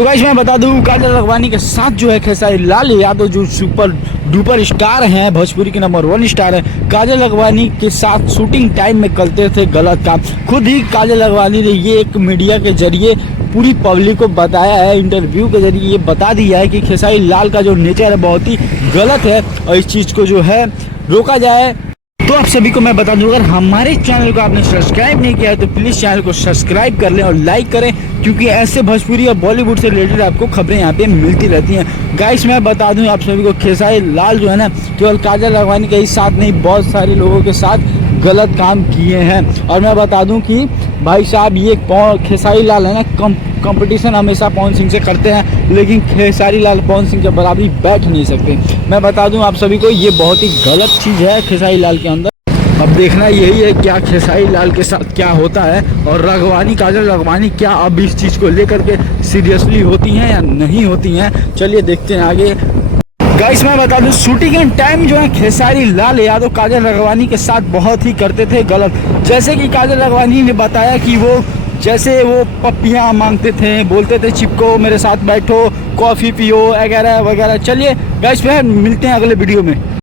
तो गाइस मैं बता दूं काजल राघवानी के साथ जो है खेसारी लाल यादव जो सुपर डुपर स्टार हैं, भोजपुरी के नंबर 1 स्टार है, काजल राघवानी के साथ शूटिंग टाइम में करते थे गलत काम। खुद ही काजल राघवानी ने ये एक मीडिया के जरिए पूरी पब्लिक को बताया है, इंटरव्यू के जरिए ये बता दिया है कि खेसारी लाल का जो नेचर है बहुत ही गलत है और इस चीज़ को जो है रोका जाए। तो आप सभी को मैं बता दूं, अगर हमारे चैनल को आपने सब्सक्राइब नहीं किया है तो प्लीज़ चैनल को सब्सक्राइब कर लें और लाइक करें, क्योंकि ऐसे भोजपुरी और बॉलीवुड से रिलेटेड आपको खबरें यहाँ पे मिलती रहती हैं। गाइस मैं बता दूं आप सभी को, खेसारी लाल जो है ना केवल काजल राघवानी के ही साथ नहीं, बहुत सारे लोगों के साथ गलत काम किए हैं। और मैं बता दूं कि भाई साहब ये खेसारी लाल है ना, कंपटीशन हमेशा पवन सिंह से करते हैं, लेकिन खेसारी लाल पवन सिंह के बराबरी बैठ नहीं सकते। मैं बता दूं आप सभी को, ये बहुत ही गलत चीज़ है खेसारी लाल के अंदर। अब देखना यही है क्या खेसारी लाल के साथ क्या होता है और राघवानी काजल राघवानी क्या अब इस चीज़ को लेकर के सीरियसली होती हैं या नहीं होती हैं। चलिए देखते हैं आगे। गाइस मैं बता दूं शूटिंग एंड टाइम जो है खेसारी लाल यादव काजल राघवानी के साथ बहुत ही करते थे गलत। जैसे कि काजल राघवानी ने बताया कि वो जैसे वो पप्पियाँ मांगते थे, बोलते थे चिपको मेरे साथ बैठो, कॉफ़ी पियो वगैरह वगैरह। चलिए गाइस फिर मिलते हैं अगले वीडियो में।